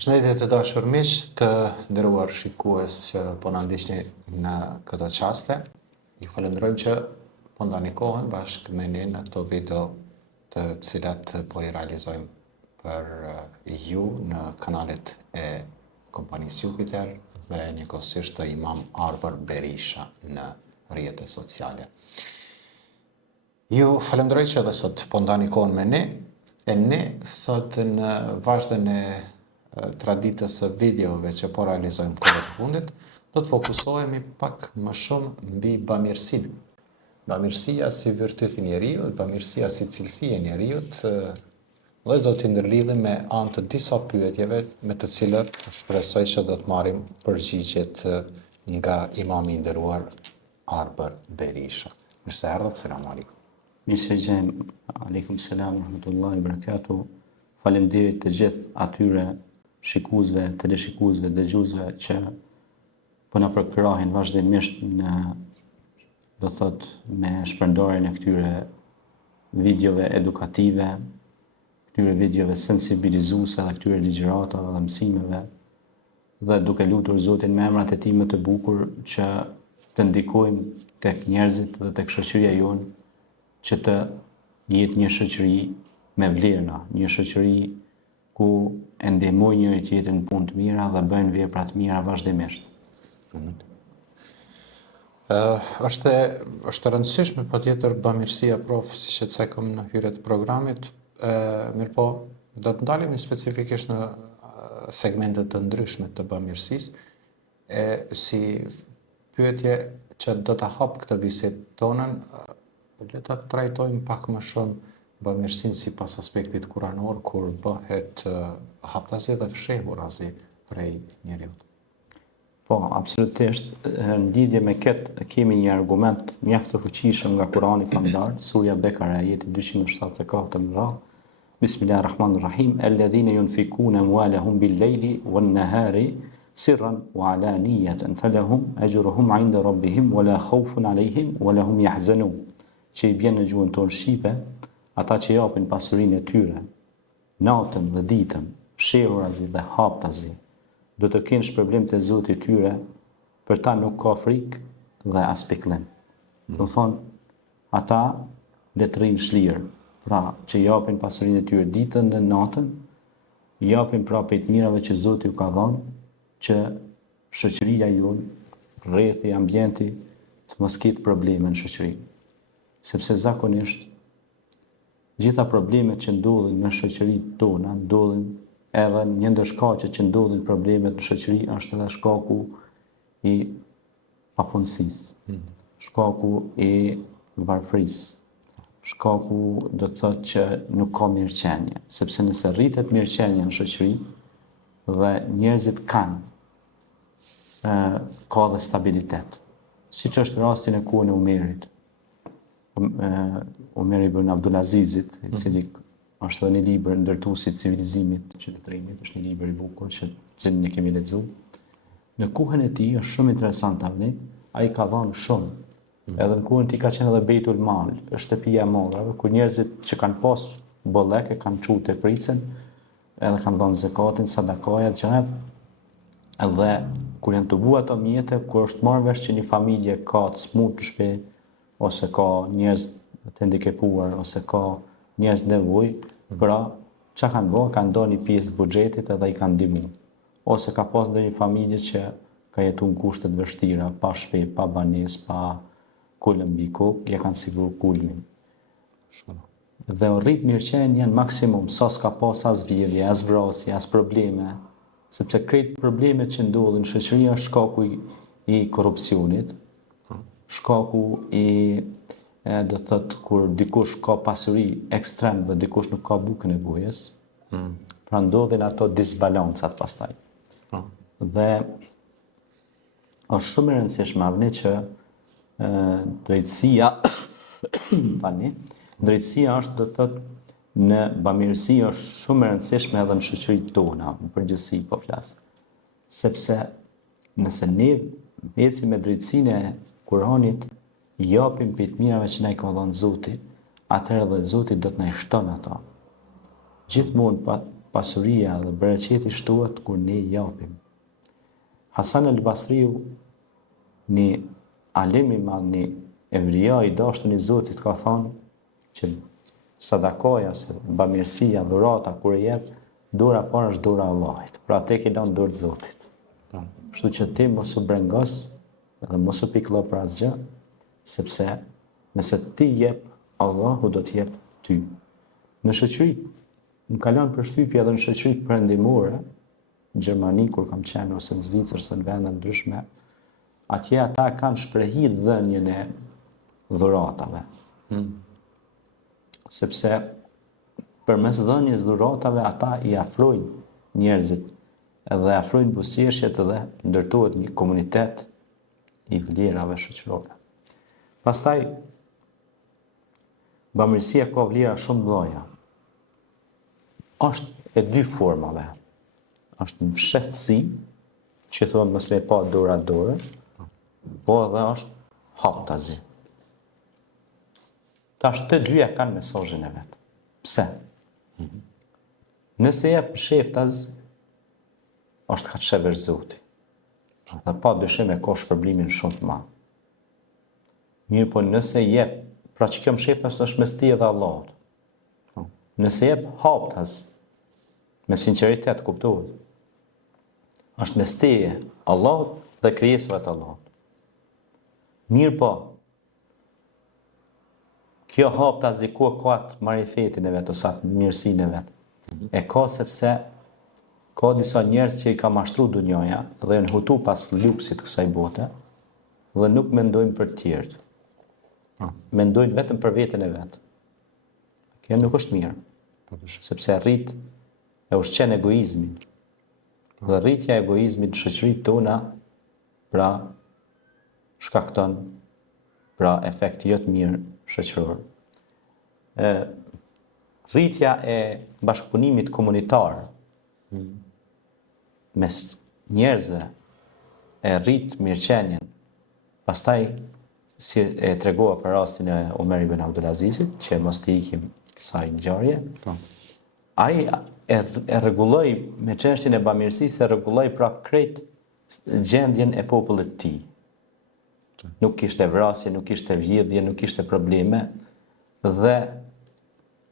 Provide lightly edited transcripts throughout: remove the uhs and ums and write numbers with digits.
Përshëndetje të dashur miq, të nderuar shikues që po na ndiqni në këtë çaste. Ju falenderojmë që po ndani kohën bashkë me ne në këto video të cilat po i realizojmë për ju në kanalet e kompanisë Jupiter dhe njëkohësisht të Imam Arber Berisha në rrjetet sociale. Ju falenderoj që edhe sot po ndani kohën me ne, e ne sot në vazhden e traditës së videove që po realizojmë kohët e fundit, do të fokusohemi pak më shumë mbi bamirësinë. Bamirësia si virtyt i njeriut, bamirësia si cilësi e njeriut, dhe do t'i ndërlidhim me anë të disa pyetjeve me të cilët shpresoj që do të marrim përgjigjet nga imami i nderuar Arber Berisha. Mirë se erdhët, selam aleikum. Mirë se gjem, aleikum selam, rahmetullahi, barakatuh. Faleminderit të gjithë atyre shikuesve, teleshikuesve, dëgjuesve që po na përkrahin vazhdimisht në, do thot, me shpërndarjen e këtyre videove edukative, këtyre videove sensibilizuese dhe këtyre ligjëratave dhe mësimeve, dhe duke lutur Zotin me emrat e tij më të bukur që të ndikojmë tek njerëzit dhe tek shoqëria jonë që të jetë një shoqëri me vlerëna, një shoqëri ku e ndihmojnë njëri tjetrin në punë të mira dhe bëjnë vepra të mira vazhdimisht. Është e rëndësishme patjetër bamirësia, prof, siç e cekëm në hyrje të programit, mirëpo do të ndalemi specifikisht në segmente të ndryshme të bamirësisë, si pyetje që do ta hap këtë bisedë tonën, le ta trajtojmë pak më shumë bamirësinë sipas aspektit kuranor, kur bëhet haptazi dhe fshehurazi prej njeriut. Po, absolutisht, në lidhje me këtë kemi një argument mjaft të fuqishëm nga Kurani famlar, Surja Bekare, ajeti 274 më radh. Bismillahirrahmanirrahim, alladhina yunfikuna amwalahum bil-layli wan-nahari sirran wa alaniyatan falahum ajruhum 'inda rabbihim wala khawfun 'alayhim wala hum yahzanun. Që i bjen në gjuhën tonë shqipe, ata që japin pasurinë e tyre, natën dhe ditën, fshehurazi dhe haptazi, do të kenë shpërblim të Zotit i tyre, për ta nuk ka frikë dhe as pikëllim. Do thonë, ata le të rrinë shlirë, pra që japin pasurinë e tyre ditën dhe natën, japin pra prej të mirave që Zoti ju ka dhënë, që shoqëria jonë, rrethi, ambienti, të mos ketë probleme në shoqëri. Sepse zakonisht gjitha problemet që ndodhin në shoqëritë tona, ndodhin edhe një ndër shkaqet që ndodhin problemet në shoqëri është edhe shkaku i papunësisë, shkaku i varfërisë, shkaku do të thotë që nuk ka mirëqenie, sepse nëse rritet mirëqenia në shoqëri dhe njerëzit kanë ka dhe stabilitet, siç është rasti në kohën e Umerit. Omer ibn Abdulazizit, i cili është dhe një libër ndërtuesi i civilizimit që të trejnit, është një libër i bukur që cilin e kemi lexuar. Në kohën e tij është shumë interesant tani, ai ka dhënë shumë. Edhe në kohën e tij ka qenë edhe Beitul Mal, është shtëpia e mollrave, ku njerëzit që kanë pas bollek e kanë çuar te pricën, edhe kanë dhënë zakatin, sadakajat, xhenet. Edhe kur janë të bua ato mjete, kur është marrë vesh që një familje ka të smut në shtëpi, ose ka njerëz të handikepuar, ose ka njerëz nevojë, pra çka kanë bërë, kanë dhënë një pjesë të buxhetit edhe i kanë ndihmuar. Ose ka pas ndonjë familje që ka jetuar në kushte të vështira, pa shtëpi, pa banesë, pa kulm mbi kokë, ja kanë siguruar kulmin. Dhe u rrit mirëqenia në maksimum, sa s'ka pas as vjedhje, as vrasje, as probleme, sepse krejt problemet që ndodhin në shoqëri është shkaku i korrupsionit, shkaku i do të thotë kur dikush ka pasuri ekstrem dhe dikush nuk ka bukën e bujës, pra ndodhin ato disbalancat pastaj. Dhe është shumë e rëndësishme avni që drejtësia drejtësia është do të thotë në bamirësi është shumë e rëndësishme edhe në shoqëritë tona, në përgjithësi po flas. Sepse nëse ne ecim me drejtësinë e Kuranit, japim për të mirave që na i ka dhënë Zoti, atëherë dhe Zoti do të na i shton ato. Gjithmonë pasuria dhe bereqeti shtohet kur ne japim. Hasan al-Basriu, një alim i madh, një evria i dashur i Zotit, ka thënë që sadakoja, se bamirësia, dhurata kur e jep, dora parë është dora e Allahit. Pra te ke lënë dorë të Zotit. Kështu që ti mos u brengos dhe mos u pikëllo për asgjë, sepse nëse ti jep, Allahu do të jep ty. Në shoqëri, më ka lënë përshtypje edhe në shoqëri perëndimore, në Gjermani kur kam qenë ose në Zvicër ose në vende ndryshme, atje ata kanë shprehit dhënien e dhuratave. Sepse përmes dhënies dhuratave ata i afrojnë njerëzit edhe afrojnë buzëqeshjet dhe ndërtohet një komunitet i vlerave shoqërore. Pastaj bamirësia ka vlera shumë mëdha. Është e dy formave. Është në fshehtësi, që thonë mos me pa dora dorë, po edhe është haptazi. Tash të dyja kanë mesazhin e vet. Pse? Nëse jep sheftaz, është ka çever Zoti. Dhe pa dyshim e ka shpërblimin shumë të madh. Mirë, po nëse jep, pra që kjo msheftas është mes ti edhe Allahut. Nëse jep haptas, me sinqeritet kuptohet, është mes teje, Allahut dhe krijesave të Allahut. Mirë po, kjo haptas i ku ka atë marifetin e vetë, ose atë mirësinë e vetë. E ka sepse ka disa njerëz që i ka mashtru dunjoja dhe janë hutu pas luksit kësaj bote dhe nuk mendojnë për të tjerët. Mendojnë vetëm për veten e vet. Kjo nuk është mirë. Sepse rrit e ushqen egoizmin. Dhe rritja e egoizmit në shoqëritë tona pra shkakton pra efekt jo të mirë shoqëror. Rritja e bashkëpunimit komunitar mes njerëzve e rrit mirëqenien. Pastaj si e tregova për rastin e Omer ibn Abdulazizit, që mos të ikim kësaj ngjarje. Ai e rregulloi me çështjen e bamirësisë, e rregulloi pra krejt gjendjen e popullit të tij. Nuk kishte vrasje, nuk kishte vjedhje, nuk kishte probleme dhe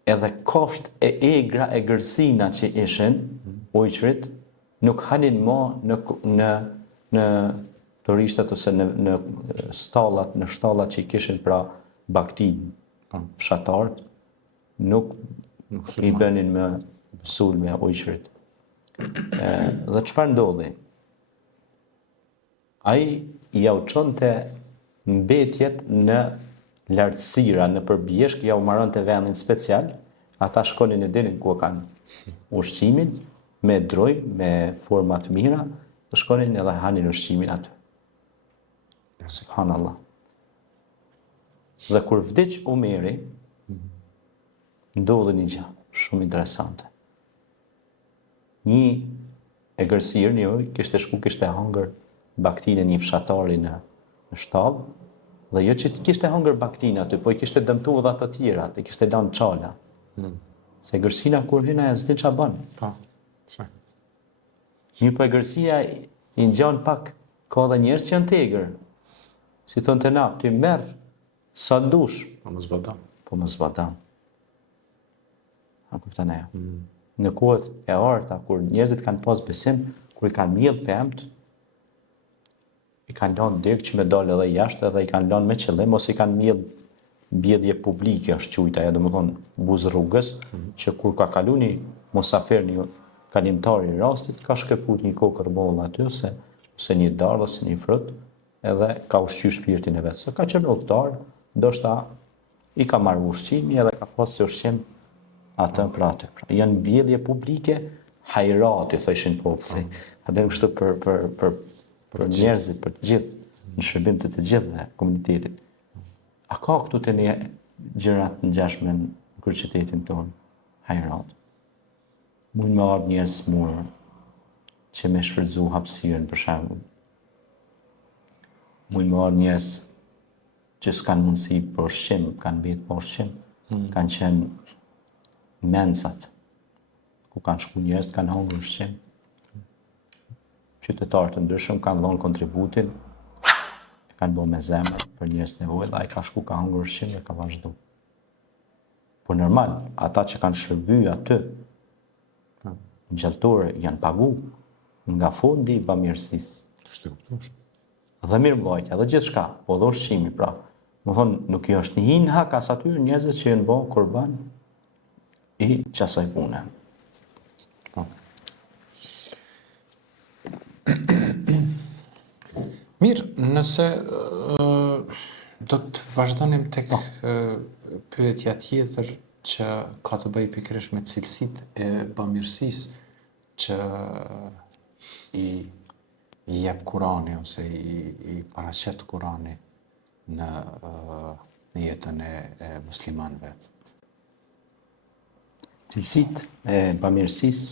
edhe kofsht e egra e gërsina që ishin ujqrit nuk hanin më në turistët ose në stallat, në shtallat që i kishin pra baktin, fshatarët, nuk i bënin më sulme ujqrit. Dhe çfarë ndodhi? Ai ja u çonte mbetjet në lartësira, në përbjeshk, ja u marronte vendin special, ata shkonin e dinin ku kanë ushqimin, me droj, me forma të mira, të shkonin edhe hanin ushqimin aty. Subhanallah. Dhe kur vdiq Omeri, ndodhi një gjë shumë interesante. Një egërsir, një ujë, kishte hangër baktinë e një fshatari në shtallë, dhe jo që kishte hangër baktinë aty, po i kishte dëmtuar edhe të tjera, i kishte lënë çala. Se gërsina kur hyn ajo s'di ç'a bën. Një po gërsia i ngjan pak, ka edhe njerëz që janë tegër. Si thonë të na, ti merr sa dush, Po mos vëdam. po mos vëdam. A kupton ajo? Në kohët e arta, kur njerëzit kanë pas besim, kur i kanë mjedh pemt, i kanë lënë dek që me dalë edhe jashtë edhe i kanë lënë me qëllim, ose i kanë mjedh mbjedhje publike, është quajta, ja domethënë buzë rrugës, që kur ka kalu një mosafer, një kalimtar i rastit, ka shkëput një kokër boll aty, ose një dardhë, ose një frut, edhe ka ushqyer shpirtin e vet. Se ka qenë udhëtar, ndoshta i ka marrë ushqimi edhe ka pasur si ushqim atë për atë. Pra, janë mbjedhje publike, hajrati, thoshin populli. Atë kështu për njerëzit, për të gjithë, në shërbim të gjithëve komunitetit. A ka këtu të një gjërat në ngjashme në kryeqytetin tonë, hajrat? Mund me ardhë njerëz smurë që me shfrytzu hapësirën për shembull. Mund me ardhë njerëz që s'kan mundësi për ushqim, kanë mbetë pa ushqim, kanë qenë mensat, ku kanë shku njerëz, kanë hongër ushqim. Qytetarë të ndryshëm kanë dhënë kontributin, kanë bërë me zemër për njerëz të nevojë, ai ka shku, ka hongër ushqim dhe ka vazhdu. Po normal, ata që kanë shërbyer aty në gjalltore janë pagu nga fondi i bamirësisë. Dhe mirëmbajtja, dhe gjithçka, po dhe ushqimi, pra. Më thonë, nuk i është një hinë hak as atyre njerëzve që janë bërë kurban i qasaj pune. Mirë, nëse do të vazhdonim tek pyetja tjetër që ka të bëjë pikërisht me cilësitë e bamirësisë që i jep Kurani ose i paraqet Kurani në jetën e muslimanëve. Cilësitë e bamirësisë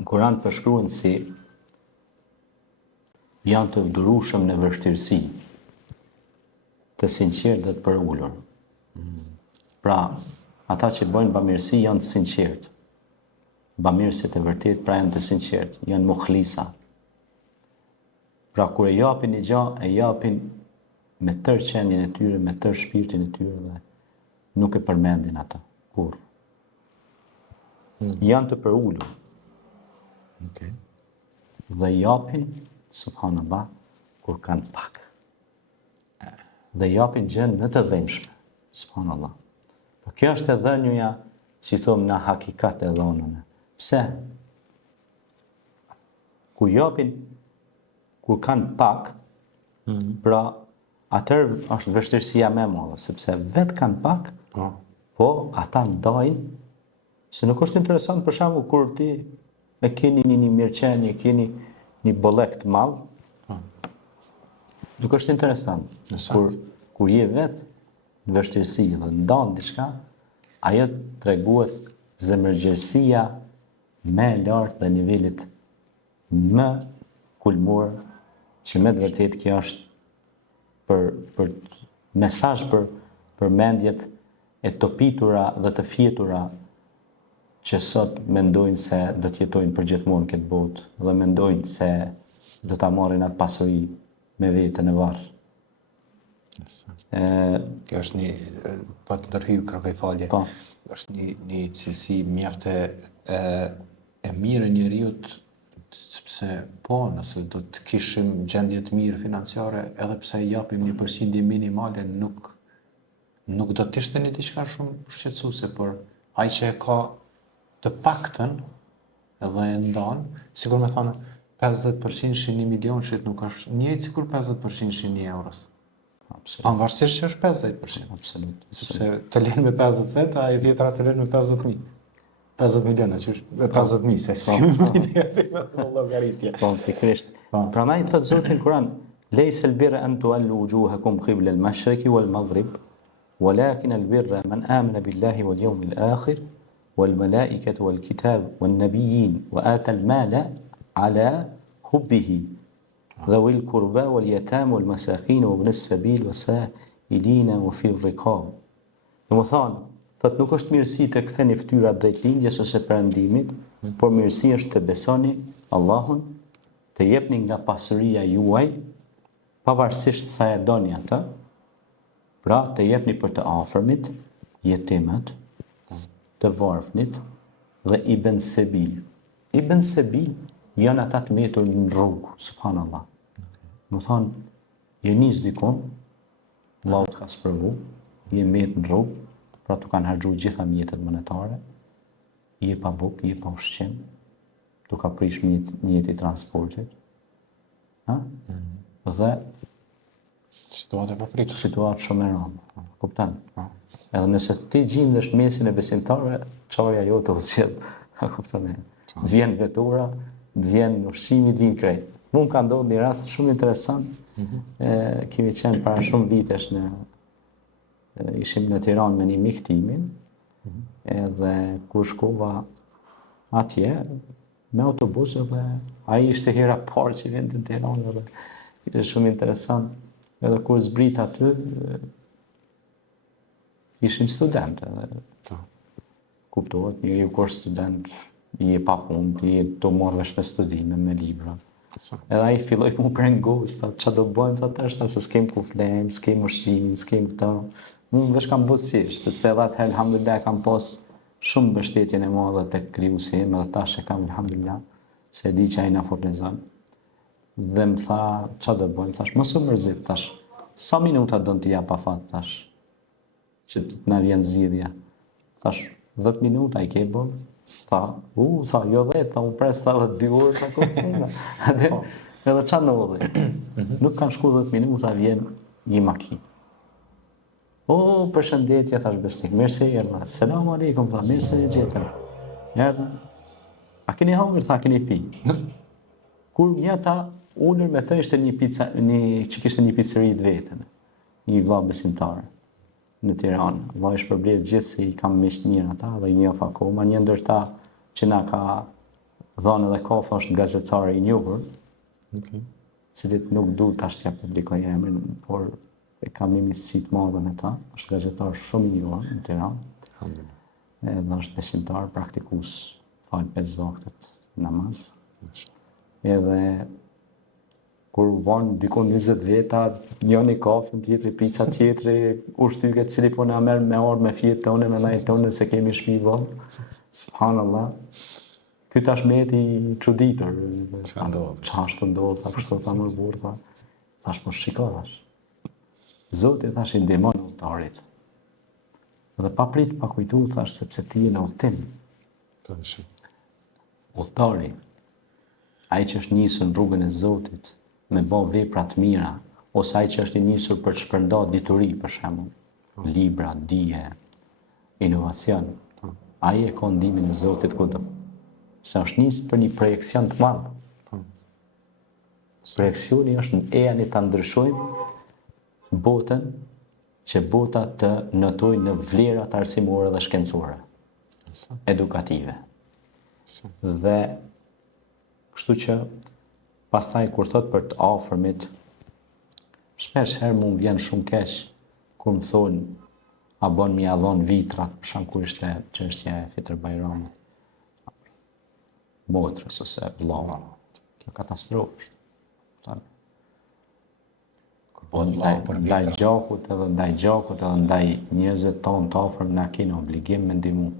në Kur'an përshkruhen si janë të durueshëm në vështirësi, të sinqertë dhe të përulur. Pra, ata që bëjnë bamirësi janë të sinqertë. Bamirësit e vërtet pra janë të sinqertë, janë muhlisa. Pra, kur e japin një gjë, e japin me tërë qenjen e tyre, me tërë shpirtin e tyre dhe nuk e përmendin ata, kur. Janë të përulur. Okay. Dhe japin, subhanallah, kur kanë pak. Dhe japin gjën në të dhëmshme, subhanallah. Po kjo është e dhënjuja, si thomë na hakikat e dhonën. Pse? Kur japin, kur kanë pak, pra atër është vështirësia më e madhe, sepse vetë kanë pak, po ata ndajnë, se nuk është interesant për shembull kur ti e keni një mirëqenie, keni një bollek të madh, nuk është interesant. Kur je vetë në vështirësi dhe ndan diçka, ajo treguohet zemërgjërsia më e lartë dhe nivelit më kulmor, që me të vërtetë kjo është për mesazh për mendjet e topitura dhe të fjetura që sot mendojnë se do të jetojnë përgjithmonë këtë botë dhe mendojnë se do ta marrin atë pasuri me veten e varr. Kjo është një, po të ndërhyj kërkoj falje. Po. Është një cilësi mjaft e mirë e njeriut, sepse po, nëse do të kishim gjendje të mirë financiare, edhe pse i japim një përqindje minimale, nuk do të ishte një diçka shumë shqetësuese, por ai që e ka të paktën edhe e ndan, sikur me thonë 50% shi 1 milion shit nuk është njëjtë sikur 50% shi 1 euros. Pavarësisht që është 50%. Absolut. Sepse të lënë me 50 cent, a e tjetra të lënë me 50.000. 50 miliona, që është 50.000, se si me llogaritje. Po, pikërisht. Prandaj thot Zoti në Kur'an, "Laysa al-birra an tuwallu wujuhakum qibla al-mashriqi wal-maghrib, walakin al-birra man amana billahi wal yawmil akhir والملائكة والكتاب والنبيين وآتى المال على حبه ذوي القربى واليتامى والمساكين وابن السبيل والسائلين وفي الرقاب. Domethënë, thot nuk është mirësi të ktheni fytyrat drejt lindjes ose perëndimit, por mirësi është të besoni Allahun, të jepni nga pasuria juaj, pavarësisht sa e doni atë, pra të jepni për të afërmit, jetimat, të varfnit dhe ibn sebil. Ibn sebil janë ata të mbetur në rrugë, subhanallah. Më thonë, je nis dikon, Allahu të ka sprovu, je mbetur në rrugë, pra tu kanë harxhu gjitha mjetet monetare, je pa bukë, je pa ushqim, tu ka prish mjeti transportit. Dhe situatë e papritur. Situatë shumë e rëndë. Kupton? Edhe nëse ti gjendesh mesin e besimtarëve, çfarë ajo të zgjedh? Kupton? Vjen vetura, vjen ushqimi, vjen krejt. Mund ka ndodhur një rast shumë interesant. Kemi qenë para shumë vitesh ishim në Tiranë me një mik timin, edhe kur shkova atje me autobus dhe ai ishte hera parë që vjen në Tiranë dhe ishte shumë interesant. Edhe kur zbrit aty, ishim student edhe kuptohet, njëri kur student i e pa punë, i e të morë vesh me studime, me libra. Edhe ai filloi mu brengos, tha, ç'a do bëjmë ta tash, se s'kem ku flem, s'kem ushqim, s'kem këto. Unë vesh kam buzësisht, sepse edhe atëherë alhamdulillah kam pas shumë mbështetjen e madhe tek krijuesi im, edhe tash e kam alhamdulillah, se e di që ai na furnizon. Dhe më tha, ç'a do bëjmë tash? Mos u mërzit tash. Sa minuta do të jap pa fat tash? Që të na vjen zgjidhja. Tash 10 minuta i ke bën. Tha, tha, jo 10, tha, u pres tha 2 orë sa kohë. Edhe ç'a ndodhi? Nuk kanë shku 10 minuta, vjen një makinë. Përshëndetje, thash besnik, mirë se erdha. Selam aleikum, tha, mirë se gjetëm. Erdha. A keni hangër, tha, keni pi? Kur një ta ulër me të ishte që kishte një pizzeri të vetën, një vllai besimtar në Tiranë. Allah i shpërblet gjithë se i kam miq të mirë ata dhe i njoh akoma. Një ndër ta që na ka dhënë edhe kafe është gazetar i njohur, cilit nuk du tash t'ja publikoj emrin, por e kam një miqësi të madhe me ta. Është gazetar shumë i njohur në Tiranë. Edhe është besimtar, praktikues, fal 5 vaktet namaz. Edhe kur vonë dikon 20 veta, njëri kafe, tjetri pica, tjetri ushtyke, cili po na merr me orë me fjetë tonë, me lajtë tonë, se kemi shtëpi vonë. Subhanallah. Ky tash meti i çuditur. Ç'është ndodh, tha kështu, tha më burr, tha. Thash po shiko thash. Zoti thash i ndihmon udhëtarit. Dhe pa prit pa kujtu thash sepse ti je në udhtim. Udhëtari, ai që është nisur në rrugën e Zotit me bë vepra të mira, ose ai që është i nisur për të shpërndarë dituri, për shembull, libra, dije, inovacion, ai e ka ndihmën e Zotit kudo. Se është nisur për një projekcion të madh. Projekcioni është eja ta ndryshojmë botën, që bota të notojë në vlerat arsimore dhe shkencore, edukative. Dhe kështu që pastaj kur thot për të afërmit, shpesh herë më vjen shumë keq kur më thonë a bën mi dhon vitrat, për shkak kur ishte çështja e Fitr Bajramit. Motrës ose vllava. Kjo katastrofë është. Ndaj gjakut edhe ndaj njerëzve tonë të afërm na kemi obligim me ndihmu.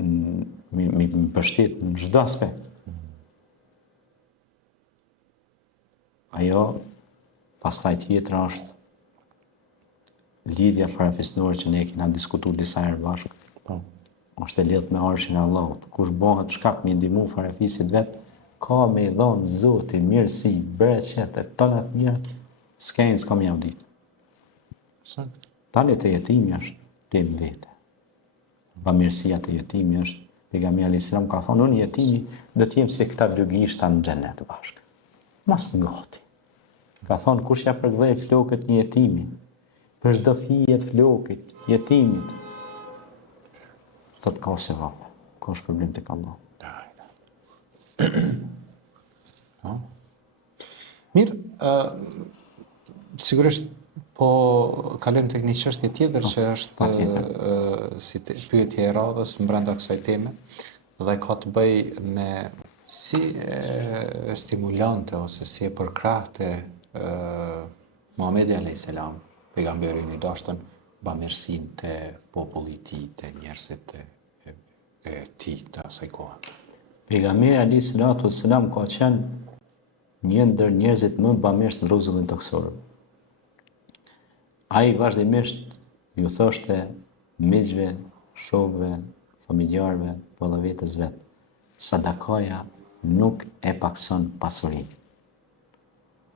Mi mbështet në çdo aspekt. Ajo, pastaj tjetra është lidhja farafisnore që ne kena diskutuar disa herë bashkë. Është e lidhur me arshin e Allahut. Kush bëhet shkak me ndihmu farafisit vet, ka me i dhënë Zoti mirësi, bereqet e tona të mira, s'ka më audit. Tani të jetimi është tem vete. Bamirësia të jetimi është, pejgamberi alayhis salam ka thonë, unë jetimi do të jem si këta dy gishta në xhenet bashkë. Mas ngati. Ka thonë, kush ja përkthej flokët një jetimi, për çdo fije të flokit, jetimit, do të ka sevap. Ka shpërblim tek Allah. Mirë, sigurisht po kalojmë tek një çështje tjetër që është si pyetje e radhës brenda kësaj teme dhe ka të bëjë me si stimulante ose si e përkrahte Muhamedi alayhis salam, pejgamberi i dashtën, bamirësinë te populli i tij, te njerëzit e tij të asaj kohe. Pejgamberi alayhis salam ka qenë një ndër njerëzit më të bamirës në rrezullin toksor. Ai vazhdimisht ju thoshte miqve, shokëve, familjarëve, po edhe vetes vet, sadakaja nuk e pakson pasurinë.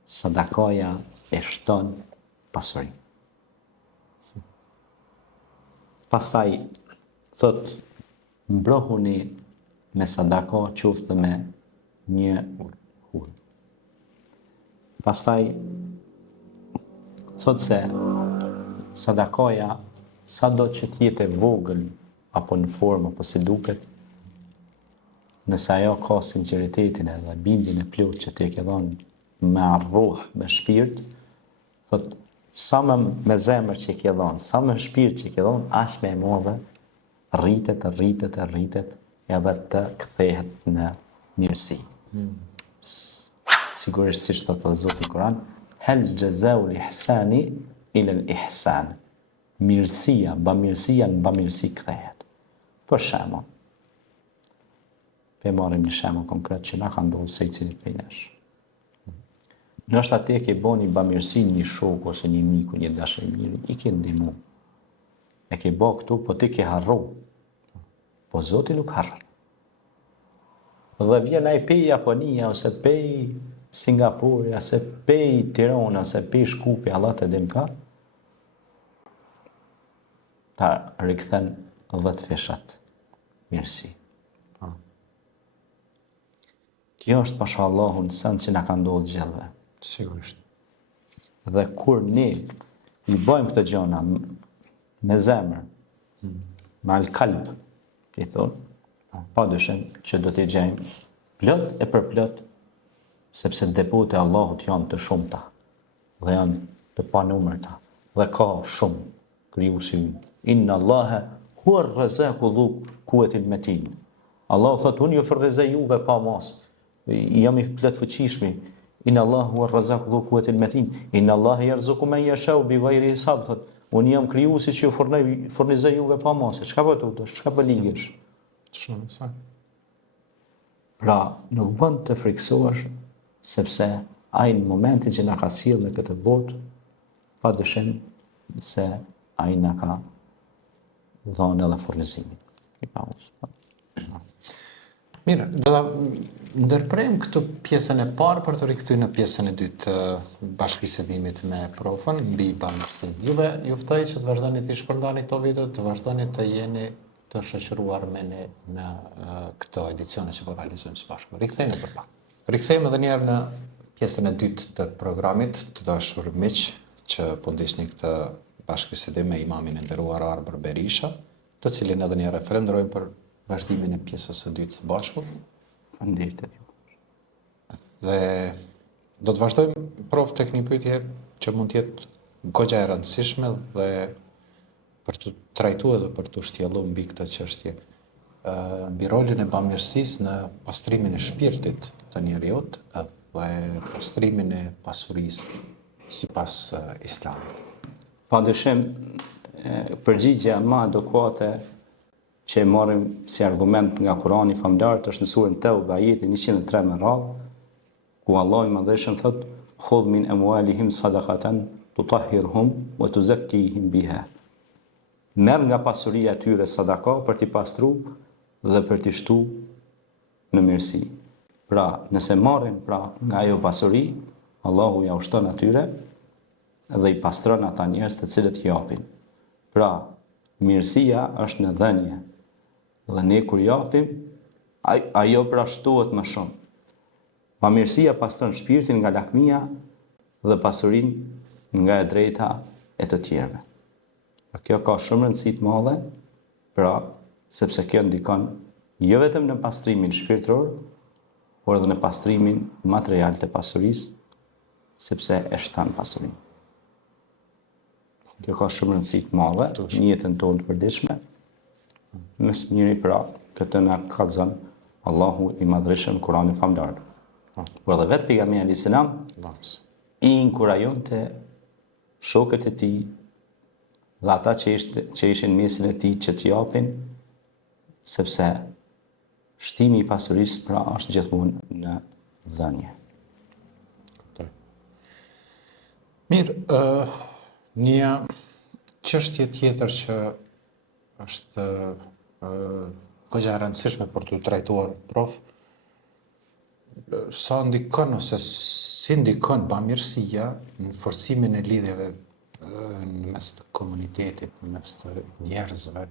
Sadakaja e shton pasurinë. Pastaj thot, mbrohuni me sadaka qoftë me një hur. Pastaj thot se sadakaja sa do që t'jetë e vogël apo në formë apo si duket, nëse ajo ka sinqeritetin edhe bindjen e plot që ti e ke dhënë me arruh, me shpirt, thot sa me zemër që i ke dhënë, sa me shpirt që i ke dhënë, aq më e madhe rritet edhe të kthehet në mirësi. Sigurisht siç thotë Zoti në Kur'an, hal jazaa'ul ihsani ila al-ihsan. Mirësia, bamirësia në bamirësi kthehet. Për shembull, marrim një shembull konkret që na ka ndodhur secilit prej nesh. Nështë atë ke boni bamirësi një shok ose një miku, një dashëmiri, i ke ndihmu. E ke bë këtu, po ti ke harru. Po Zoti nuk harron. Dhe vjen ai pej Japonia ose pej Singapuri, ose pej Tirana, ose pej Shkupi, Allah të dim ka, ta rikthen 10 feshat mirësi. Kjo është pasha Allahun sënë që na ka ndodhur gjithëve. Sigurisht. Dhe kur ne i bëjmë këtë gjëna me zemër, me al-kalb, i thonë, padyshim që do t'i gjejmë plot e përplot, sepse depotet e Allahut janë të shumta dhe janë të panumërta dhe ka shumë krijuesi. Inna Allaha huwa ar-razzaqu dhu quwwatil matin. Allahu thotë, unë ju fërrizoj juve pa mas. Jam i plot fuqishmi. Inna Allahu huwa ar-razzaqu dhu quwwatil matin. Inna Allaha yarzuqu man yasha'u bighayri hisab. Unë jam krijuesi që ju furnizoj juve pa mas. Çka po thotë? Çka po ligësh? Shumë sa. Pra, nuk bën të friksohesh sepse ai në momentin që na ka sjellë në këtë botë, padyshim se ai na ka dhënë edhe furnizimin. I paus. Mirë, do ta ndërprejmë këtë pjesën e parë për të rikthyer në pjesën e dytë të bashkëbisedimit me profën mbi bamirësinë. Juve ju ftoj që të vazhdoni të shpërndani këto video, të vazhdoni të jeni të shoqëruar me ne në këto edicione që po realizojmë së bashku. Rikthehemi për pak. Rikthehemi edhe një herë në pjesën e dytë të programit, të dashur miq, që po ndiqni këtë bashkëbisedim me imamin e nderuar Arber Berisha, të cilin edhe një herë falenderojmë për vazhdimin e pjesës së dytë së bashku. Faleminderit. Dhe do të vazhdojmë prof tek një pyetje që mund të jetë goxha e rëndësishme dhe për të trajtuar dhe për të shtjelluar mbi këtë çështje, mbi rolin e bamirësisë në pastrimin e shpirtit të njerëzit dhe pastrimin e pasurisë sipas Islamit. Padyshim, përgjigjja më adekuate që e marrim si argument nga Kurani famlar është në surën Tauba, ajeti 103 me radhë, ku Allahu i Madhëshëm thotë: "Khudh min amwalihim sadaqatan tutahhirhum wa tuzakkihim biha." Merr nga pasuria e tyre sadaka për t'i pastruar dhe për t'i shtuar në mirësi. Pra, nëse marrin nga ajo pasuri, Allahu ja ushton atyre dhe i pastron ata njerëz të cilët i japin. Pra, mirësia është në dhënie. Dhe ne kur japim, ajo pra shtohet më shumë. Bamirësia pastron shpirtin nga lakmia dhe pasurinë nga e drejta e të tjerëve. Kjo ka shumë rëndësi të madhe, pra, sepse kjo ndikon jo vetëm në pastrimin shpirtëror, por edhe në pastrimin material të pasurisë, sepse e shton pasurinë. Kjo ka shumë rëndësi të madhe në jetën tonë të përditshme. Mes njëri pra, këtë na kallëzon Allahu i Madhëshëm Kurani famlar. Por edhe vetë pejgamberi alayhis salam i inkurajonte shokët e tij dhe ata që ishin mesin e tij që t'i japin, sepse shtimi i pasurisë pra është gjithmonë në dhënie. Mirë, një çështje tjetër që është goxha e rëndësishme për të trajtuar, prof, sa ndikon ose si ndikon bamirësia në forcimin e lidhjeve në mes të komunitetit, në mes të njerëzve,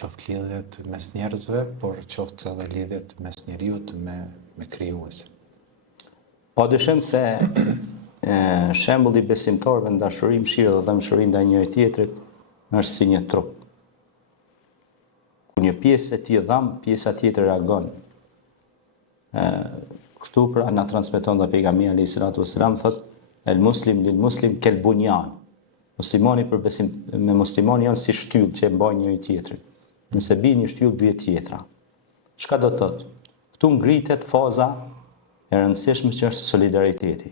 qoftë lidhjet mes njerëzve, por qoftë edhe lidhjet mes njeriut me krijuesin. Padyshim se shembulli besimtarëve në dashuri, mëshirë dhe dëmshuri ndaj njëri tjetrit është si një trup. Ku një pjesë e tij dham, pjesa tjetër reagon. Kështu pra na transmeton dhe pejgamberi alayhis salam thotë: "El muslim lil muslim kel bunyan." Muslimani me muslimani janë si shtyllë që e mbajnë njëri tjetrin. Nëse bie një shtyllë, bie tjetra. Çka do të thotë? Këtu ngritet faza e rëndësishme që është solidariteti.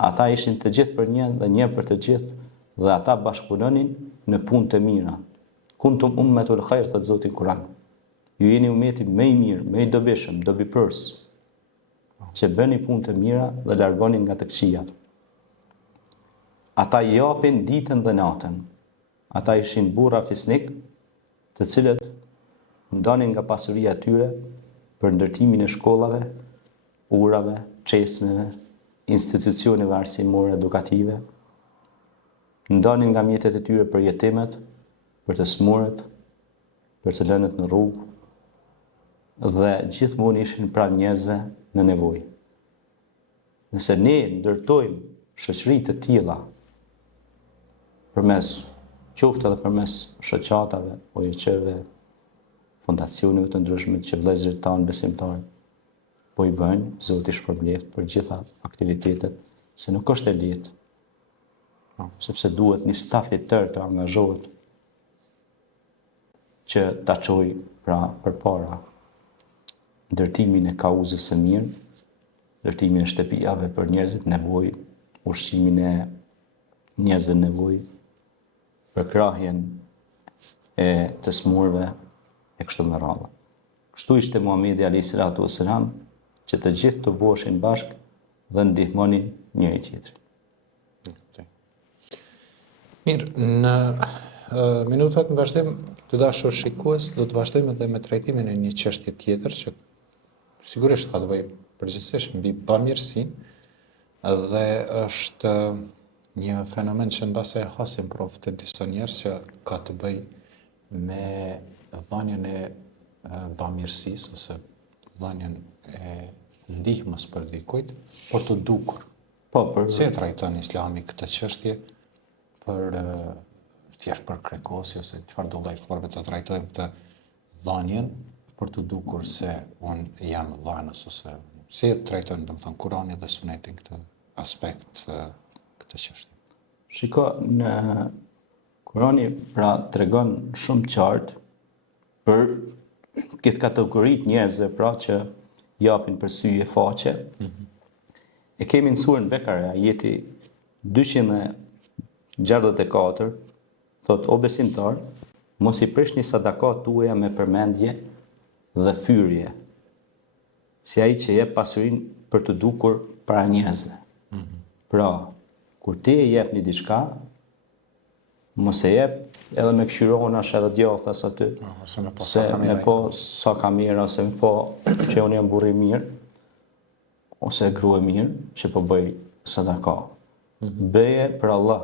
Ata ishin të gjithë për një dhe një për të gjithë dhe ata bashkëpunonin në punë të mira. Kuntum ummatul khair, thot Zoti në Kur'an. Ju jeni ummeti më i mirë, më i dobishëm, dobipërs, që bëni punë të mira dhe largonin nga të këqijat. Ata japin ditën dhe natën. Ata ishin burra fisnik, të cilët ndanin nga pasuria e tyre për ndërtimin e shkollave, urave, çesmeve, institucioneve arsimore edukative, ndanin nga mjetet e tyre për jetimet, për të smurët, për të lënët në rrugë, dhe gjithmonë ishin pranë njerëzve në nevojë. Nëse ne ndërtojmë shoqëri të tilla përmes qoftë edhe përmes shoqatave, OEQ-ve, fondacioneve të ndryshme që vëllezërit tanë besimtarë po i bëjnë, Zoti shpërbleft për gjitha aktivitetet, se nuk është e lehtë, sepse duhet një staf i tërë të angazhohet që ta çojë pra përpara ndërtimin e kauzës së mirë, ndërtimin e shtëpiave për njerëzit nevojë, ushqimin e njerëzve nevojë, përkrahjen e të smurëve e kështu me radhë. Kështu ishte Muhamedi alayhis salatu wassalam, që të gjithë të boheshin bashkë dhe ndihmonin njëri tjetrin. Mirë, në minutat në vazhdim të dashur shikues, do të vazhdojmë edhe me trajtimin e një çështje tjetër që sigurisht ka të bëjë përgjithsisht mbi bamirësinë dhe është një fenomen që mbase e hasim profet e disa njerëz që ka të bëjë me dhënien e bamirësisë ose dhënien e ndihmës për dikujt, por të dukur. Si e trajton Islami këtë çështje për thjesht për krekosi ose çfarë do lloj forme të trajtojmë këtë dhënien për të dukur se unë jam dhënës ose si e trajtojnë domethënë Kurani dhe Suneti këtë aspekt këtë çështje. Shiko, në Kurani pra tregon shumë qartë për këtë kategoritë njerëzve pra që japin për sy e faqe. E kemi në surën Bekare, ajeti 264, thot o besimtar, mos i prishni sadakat tuaja me përmendje dhe fyrje, si ai që jep pasurinë për të dukur para njerëzve. Pra, kur ti e jep një diçka, mos e jep edhe me këshironash edhe djathas aty, se me po sa kamera, ose me po që unë jam burri mirë, ose grua mirë, që po bëj sadaka. Bëje për Allah.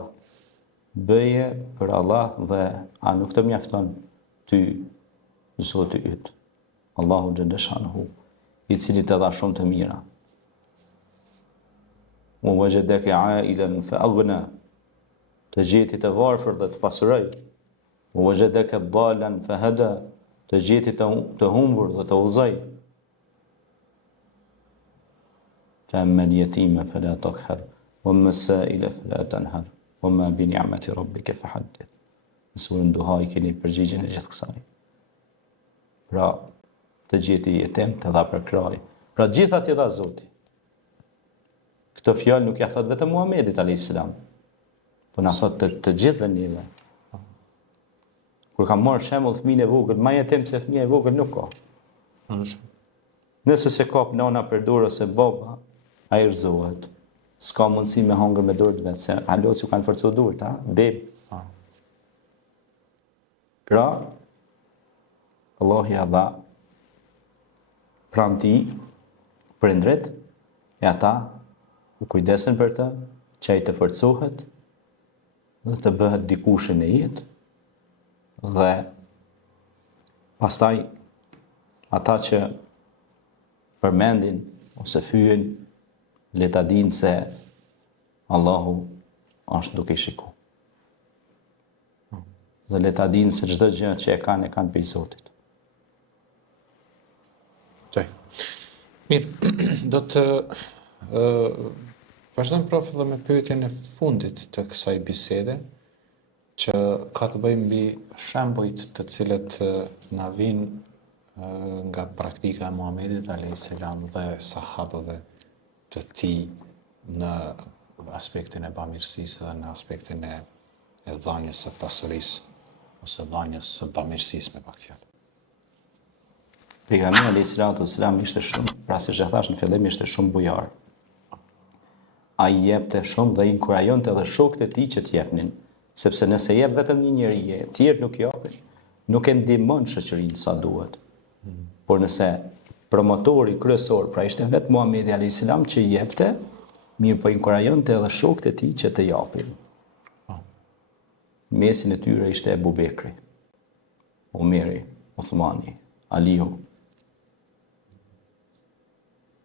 Bëje për Allah dhe a nuk të mjafton ty, Zoti yt, Allahu xhalla shanuhu, i cili të dha shumë të mira. Wa wajadaka ailan fa aghna, të gjeti të varfër dhe të pasuroj. Wa wajadaka dalan fa hada, të gjeti të humbur dhe të udhëzoj. Fa amma al-yatima fala taqhar, wa amma as-sa'ila fala tanhar, wa ma bi ni'mati rabbika fahaddith. Në surën Duha i keni përgjigjen e gjithë kësaj. Pra, të gjeti jetem të dha për kraj. Pra gjitha t'i dha Zoti. Këtë fjalë nuk ja thot vetëm Muhamedit alayhis salam, po na thot të gjithëve neve. Kur kam marrë shembull fëmijën e vogël, më jetem se fëmia e vogël nuk ka. Nëse se kap nana për dorë ose baba, ai rrezohet. S'ka mundësi me hangër me dorë vetë, se halos ju kanë forcuar durët, ha? Beb. Pra, Allah ja dha pranë ti prindrit e ata u kujdesen për të, që ai të forcohet dhe të bëhet dikush në jetë, dhe pastaj ata që përmendin ose fyen le ta dinë se Allahu është duke i shikuar. Dhe le ta dinë se çdo gjë që e kanë prej Zotit. Mirë, do të vazhdojmë profil me pyetjen e fundit të kësaj bisede, që ka të bëjë mbi shembujt të cilët na vinë nga praktika e Muhamedit a.s. dhe sahabëve të tij në aspektin e bamirësisë dhe në aspektin e dhënies së pasurisë ose dhënies së bamirësisë me pak fjalë. Pejgamberi alayhis salam ishte shumë, pra siç e thash në fillim, ishte shumë bujar. Ai jepte shumë dhe inkurajonte edhe shokët e tij që t'jepnin, sepse nëse jep vetëm një njeri, të tjerë nuk japin, nuk e ndihmon shoqërinë sa duhet. Por nëse promotori kryesor, pra ishte vetë Muhamedi alayhis salam që jepte, mirë po inkurajonte edhe shokët e tij që të japin. Mesin e tyre ishte Ebu Bekri, Omeri, Uthmani, Aliu,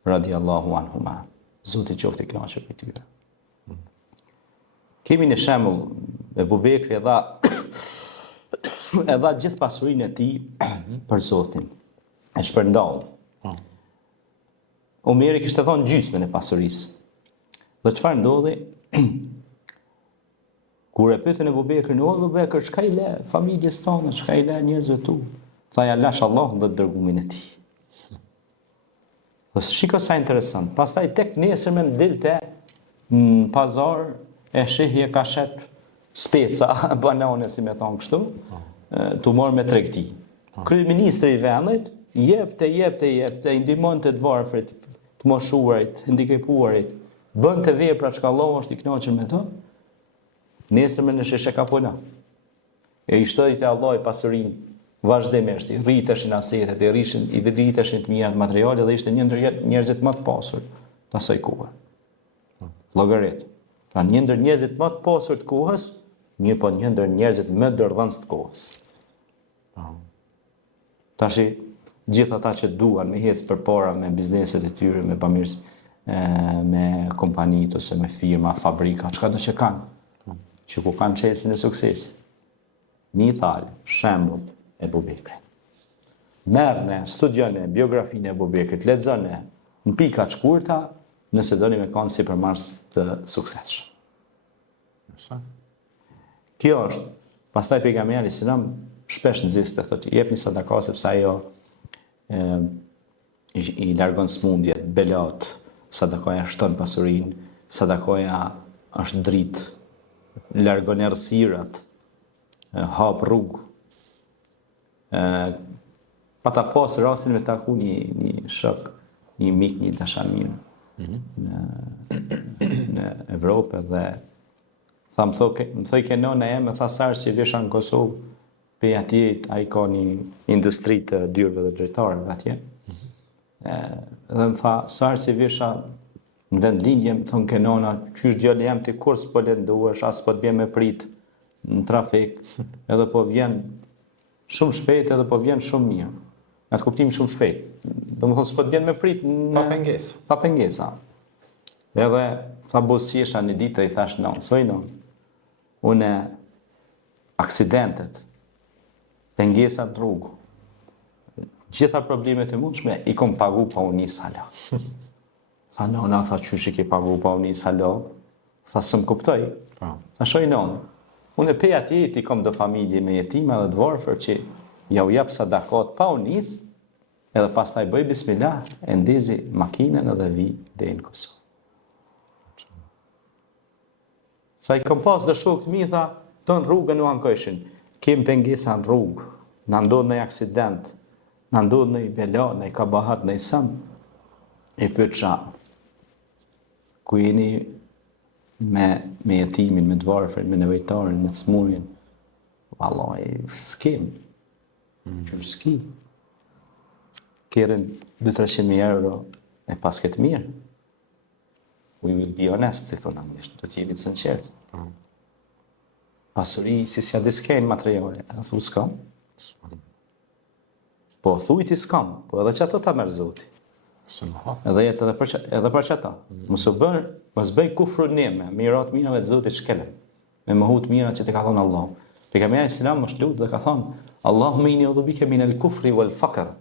radiallahu anhuma. Zoti qoftë i kënaqur me tyre. Kemi në shembull Ebu Bekri e dha gjithë pasurinë e tij për Zotin. E shpërndau. Omeri kishte dhënë gjysmën e pasurisë. Dhe çfarë ndodhi? Kur e pyetën Ebu Bekrin, o Ebu Bekër, çka i le familjes tonë, çka i le njerëzve tu? Tha ja lash Allahun dhe dërgumin e tij. Po shiko sa interesant. Pastaj tek nesërmen dilte në pazar e shihje ka shet speca, banane si me thonë kështu, tu morë me tregti. Kryeministri i vendit jepte, i ndihmonte të varfrit, të moshuarit, ndikepuarit, bënte vepra çka Allahu është i kënaqur me to. Nesërmen në shishe ka puna. E i shtoi te Allahu pasurinë vazhdimisht, i rriteshin asetet, i rriteshin të mirat materiale dhe ishte një ndër njerëzit më të pasur të asaj kohe. Llogarit. Pra një ndër njerëzit më të pasur të kohës, një ndër njerëzit më dërdhënës të kohës. Tashi, gjithë ata që duan me hecë përpara me bizneset e tyre, me bamirës, me kompanitë ose me firma, fabrika, çka do që kanë, që ku kanë qesin e suksesit. Një thalë, shembull, Ebu Bekri. Merrne, studione biografinë e Ebu Bekrit, lexone në pika të shkurta, nëse doni me kanë sipërmarrës të suksesshëm. Kjo është, pastaj pejgamberi alayhis salam shpesh nxiste thotë, jepni sadaka sepse ajo i largon smundjet, belat, sadakaja shton pasurinë, sadakaja është dritë, largon errësirat, hap rrugë. Pa ta pas rastin me taku një shok, një mik, një dashamir në Evropë dhe tha më thoi ke nona eme, tha sarë që vesha në Kosovë, pe atje ai ka një industri të dyrëve dhe drejtarëve atje. Dhe më tha sarë që vesha në vend linje, më thonë ke nona, qysh djali jam ti kur s'po lënduesh, as po të bje me prit në trafik, edhe po vjen shumë shpejt edhe po vjen shumë mirë. Në atë kuptim shumë shpejt. Do më thonë s'po të vjen me prit Pa pengesa. Pa pengesa. Edhe tha bosjesha një ditë i thash non, soj non. Une aksidentet, pengesat në rrugë, gjitha problemet e mundshme i kom pagu pa unë një sala. Tha nona, tha qysh i ke pagu pa unë një sala? Tha së më kuptoj. Tha shoj non. Unë e pe atje ti kom do familje me jetima dhe të varfër që ja u jap sadakat pa unis, edhe pastaj bëj bismillah, e ndezi makinën edhe vi deri në Kosovë. Sa i kom pas dhe shok të mi, tha, ton rrugën u ankojshin, kem pengesa në rrugë, na ndodh në aksident, na ndodh në i bela, në i kabahat, në i sam, e pyetësha, ku jeni me jetimin, me të varfrin, me nevojtarin, me të smurin, vallahi, s'kem. Qërë s'ki. Keren 200-300.000 euro e pas këtë mirë. We will be honest, si thonë anglisht, të t'jemi të sinqert. Pasuri, si s'ja diskejnë materiale, e thu s'kam. Po, thuj ti s'kam, po edhe që ato ta merë Zoti. Edhe jetë edhe për që ata. Mos bëj kufru neme, mirat mirave të Zotit shkelen, me mohut mirat që të ka thonë Allah. Pejgamberi alayhis salam është lut dhe ka thonë, Allahumma inni a'udhu bika min al-kufri wal faqr.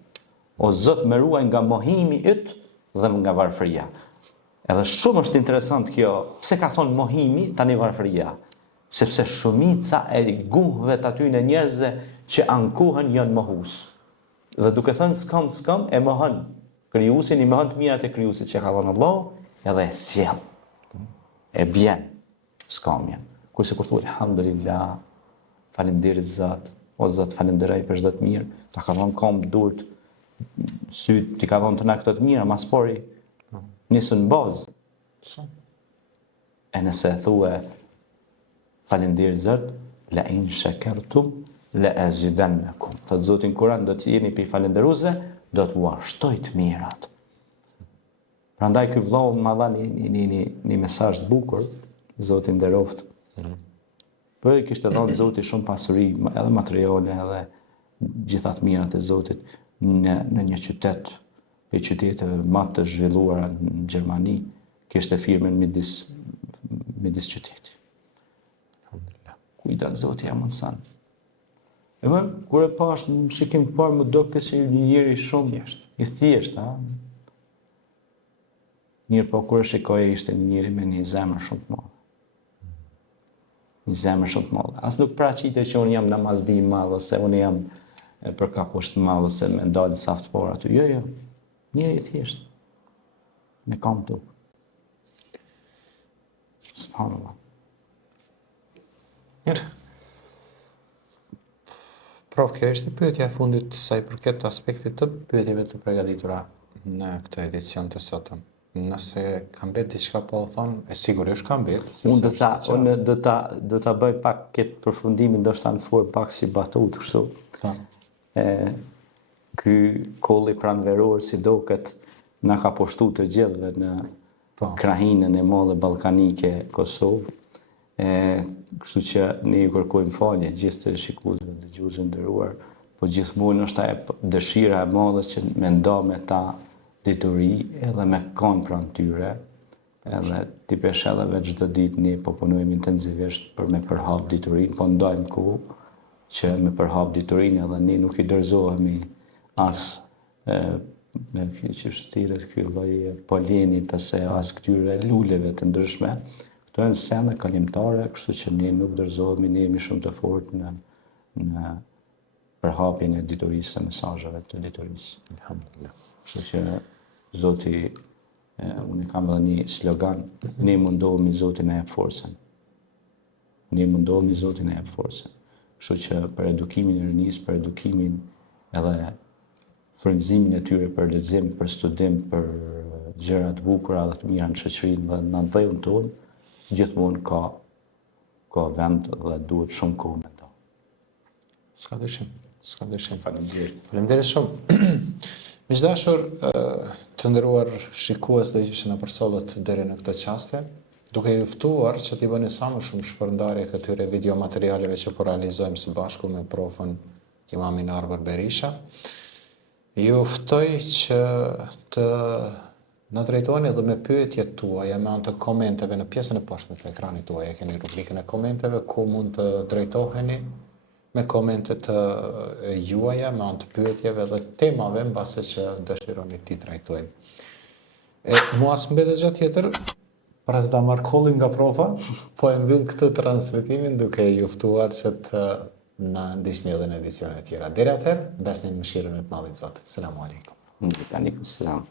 O Zot, më ruaj nga mohimi yt dhe nga varfëria. Edhe shumë është interesant kjo, pse ka thonë mohimi tani varfëria? Sepse shumica e guhëve të aty në njerëzve që ankohen janë mohus. Dhe duke thënë s'kam, e mohon krijuesin, i mohon të mirat e krijuesit që ka dhënë Allahu, edhe e sjell. E bjen, s'kam jen. Kurse kur thuaj alhamdulillah, faleminderit Zot, o Zot falenderoj për çdo të mirë, ta ka dhënë kom durt, syt ti ka dhënë të na këto të mira, mas pori nisën bazë. E nëse thue falenderoj Zot, la in shakartum la azidannakum. Thot Zoti në Kur'an, do të jeni pi falënderuesve, do të ua shtoj të mirat. Prandaj ky vllau më dha një mesazh të bukur, Zoti nderoft. Po i kishte dhënë Zoti shumë pasuri, edhe materiale, edhe gjitha të mirat e Zotit në një qytet, për qyteteve më të zhvilluara në Gjermani, kishte firmën midis qytetit. Kujdat Zoti ja mundson. E më, kur e pash në shikim parë më do kësi një njeri shumë i thjesht, ha? Mirë po kur e shikoje ishte një njeri me një zemër shumë të madhe. Një zemër shumë të madhe. As nuk praqitet që unë jam namazdi i madh, ose unë jam për kaposht të madh, ose me ndalë saft por aty. Jo. Njeri i thjesht. Me kam të. Subhanallah. Mirë. Prof, kjo është pyetja e fundit sa i përket aspektit të pyetjeve të përgatitura në këtë edicion të sotëm. Nëse ka mbet diçka po thonë, e sigurisht ka mbet. Unë do ta bëj pak këtë përfundimin, ndoshta në formë pak si batut kështu. Ky kolli pranveror si doket na ka poshtu të gjithëve në krahinën e madhe ballkanike Kosovë. Kështu që ne ju kërkojmë falje gjithë të shikuesve dhe dëgjuesve nderuar, po gjithmonë është ajo dëshira e madhe që me nda me ta dituri edhe me kanë pranë tyre, edhe ti pesh edhe vetë çdo ditë ne po punojmë intensivisht për me përhap diturinë, po ndajmë kohë që me përhap diturinë edhe ne nuk i dorëzohemi as me që shtiret ky lloj polenit ose as këtyre luleve të ndryshme. Këto janë sene kalimtare, kështu që ne nuk dorëzohemi, ne jemi shumë të fortë në përhapjen e diturisë, mesazheve të diturisë. Alhamdulillah. Kështu që Zoti, unë kam edhe një slogan, ne mundohemi, Zoti na jep forcën. Ne mundohemi, Zoti na jep forcën. Kështu që për edukimin e rinisë, për edukimin edhe frymëzimin e tyre për lexim, për studim, për gjëra të bukura dhe të mira në shoqërinë dhe në dhëun tonë, gjithmonë ka vend dhe duhet shumë kohë me to. S'ka dyshim. Faleminderit. Faleminderit shumë. Miqdashur, të nderuar shikues dhe që na përsodhet deri në këtë çaste, duke ju ftuar që t'i bëni sa më shumë shpërndarje këtyre video materialeve që po realizojmë së bashku me profën Imamin Arber Berisha. Ju ftoj që të na drejtoni edhe me pyetjet tuaja me anë të komenteve në pjesën e poshtme të ekranit tuaj. E keni rubrikën e komenteve ku mund të drejtoheni me komentet juaja, me anë të pyetjeve dhe temave mbase që dëshironi t'i drejtojmë. Mua s'mbetet gjë tjetër, para se ta marr kollin nga profa, po e mbyll këtë transmetimin duke ju ftuar që të na ndiqni edhe në edicione tjera. Deri atëherë, besni në mëshirën e të Madhit Zot. Selamu alaikum. Alaikum selam.